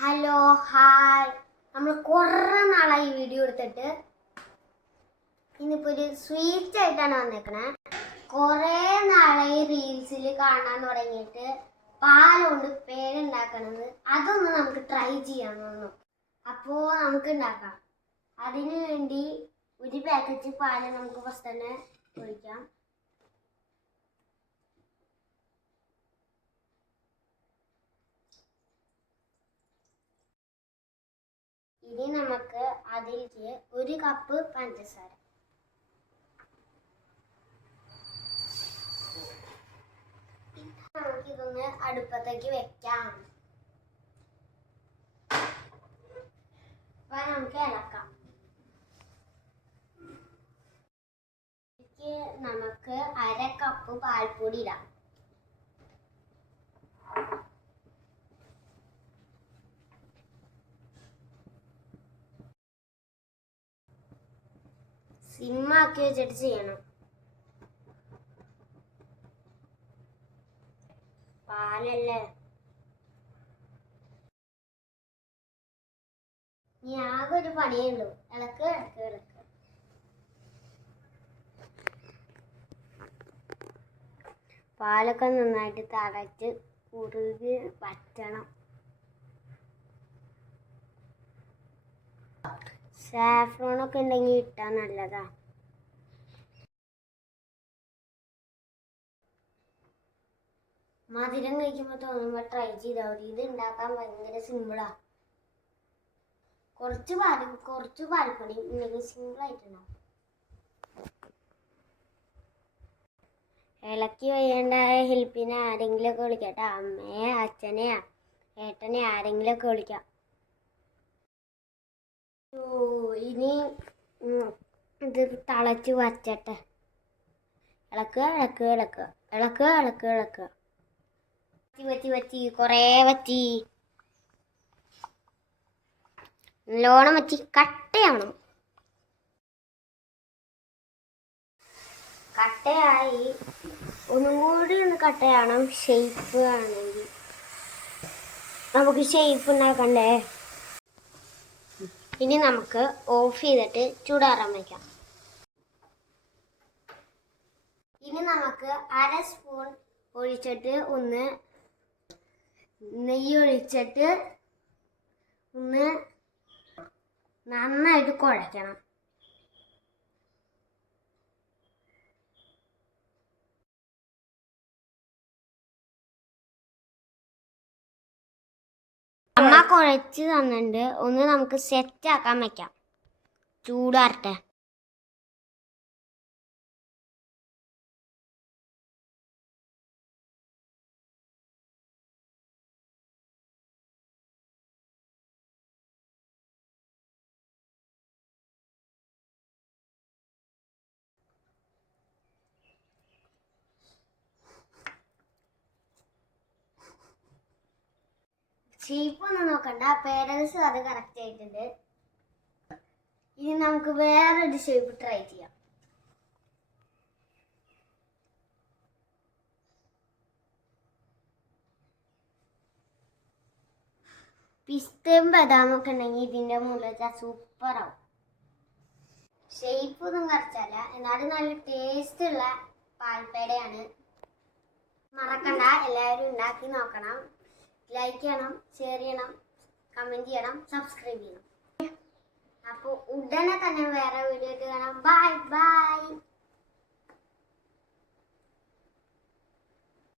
Hello hi. നമ്മൾ കുറേ നാളായി വീഡിയോ എടുത്തിട്ട്. ഇന്നിപ്പോൾ ഒരു സ്വീറ്റ് ആയിട്ടാണ് വന്നേക്കണേ. കുറേ നാളായി റീൽസിൽ കാണാൻ തുടങ്ങിയിട്ട് പാലുകൊണ്ട് പേരുണ്ടാക്കണമെന്ന്. അതൊന്ന് നമുക്ക് ട്രൈ ചെയ്യാൻ തോന്നുന്നു. അപ്പോൾ നമുക്ക് ഉണ്ടാക്കാം. അതിനു വേണ്ടി ഒരു പാക്കറ്റ് പാല് നമുക്ക് ഫസ്റ്റ് തന്നെ ഒഴിക്കാം. ഇനി നമുക്ക് അതിലേക്ക് ഒരു കപ്പ് പഞ്ചസാര, നമുക്കിതൊന്ന് അടുപ്പത്തേക്ക് വെക്കാം. അപ്പൊ നമുക്ക് ഇളക്കാം. നമുക്ക് അര കപ്പ് പാൽപ്പൊടി ഇടാം. സിമ്മാക്കി വെച്ചിട്ട് ചെയ്യണം. പാലല്ലേ, ഇനി ആകെ ഒരു പണിയേ ഉള്ളൂ. ഇളക്ക് ഇളക്ക് ഇളക്ക്. പാലൊക്കെ നന്നായിട്ട് തിളച്ച് കുറുകി വറ്റണം. സാഫ്രോണൊക്കെ ഉണ്ടെങ്കിൽ ഇട്ടാൽ നല്ലതാ. മധുരം കഴിക്കുമ്പോൾ തോന്നുമ്പോൾ ട്രൈ ചെയ്താൽ മതി. ഇത് ഉണ്ടാക്കാൻ ഭയങ്കര സിമ്പിളാ. കുറച്ച് പാൽപ്പൊടി ഉണ്ടെങ്കിൽ സിമ്പിളായിട്ടുണ്ടാവും. ഇളക്കി വയ്യേണ്ടായ ഹെൽപ്പിനെ ആരെങ്കിലുമൊക്കെ വിളിക്കട്ടെ. അമ്മയെ, അച്ഛനെയാ, ഏട്ടനെ ആരെങ്കിലുമൊക്കെ വിളിക്കാം. ഇനി ഇത് തിളച്ച് വച്ചട്ടെ. ഇളക്കുക ഇളക്കുക ഇളക്കുക ഇളക്കുക ഇളക്കുക ഇളക്കുക. വറ്റി കുറേ വറ്റി, നല്ലോണം വറ്റി കട്ടയാവണം. കട്ടയായി ഒന്നും കൂടി ഒന്ന് കട്ടയാവണം. ഷേപ്പ് ആണെങ്കിൽ നമുക്ക് ഷേപ്പ് ഉണ്ടാക്കണ്ടേ. ഇനി നമുക്ക് ഓഫ് ചെയ്തിട്ട് ചൂടാറാൻ വയ്ക്കാം. ഇനി നമുക്ക് അര സ്പൂൺ ഒഴിച്ചിട്ട് ഒന്ന് നെയ്യ് ഒഴിച്ചിട്ട് ഒന്ന് നന്നായിട്ട് കുഴയ്ക്കണം. അമ്മ കുഴച്ച് തന്നിട്ടുണ്ട്. ഒന്ന് നമുക്ക് സെറ്റ് ആക്കാൻ വയ്ക്കാം. ചൂടാറട്ടെ. ഷേപ്പ് ഒന്നും നോക്കണ്ട, പേരൻസ് അത് കറക്റ്റ് ആയിട്ടുണ്ട്. ഇനി നമുക്ക് വേറൊരു ഷേപ്പ് ട്രൈ ചെയ്യാം. പിസ്തയും ബദാമൊക്കെ ഉണ്ടെങ്കിൽ ഇതിൻ്റെ മുകളിൽ വെച്ചാൽ സൂപ്പറാവും. ഷേപ്പ് ഒന്നും കറച്ചല്ല, എന്നാലും നല്ല ടേസ്റ്റുള്ള പാൽപ്പേടയാണ്. മറക്കണ്ട, എല്ലാവരും ഉണ്ടാക്കി നോക്കണം. ലൈക്ക് ചെയ്യണം, ഷെയർ ചെയ്യണം, കമൻറ്റ് ചെയ്യണം, സബ്സ്ക്രൈബ് ചെയ്യണം. അപ്പോൾ ഉടനെ തന്നെ വേറെ വീഡിയോ കാണാം. Bye bye.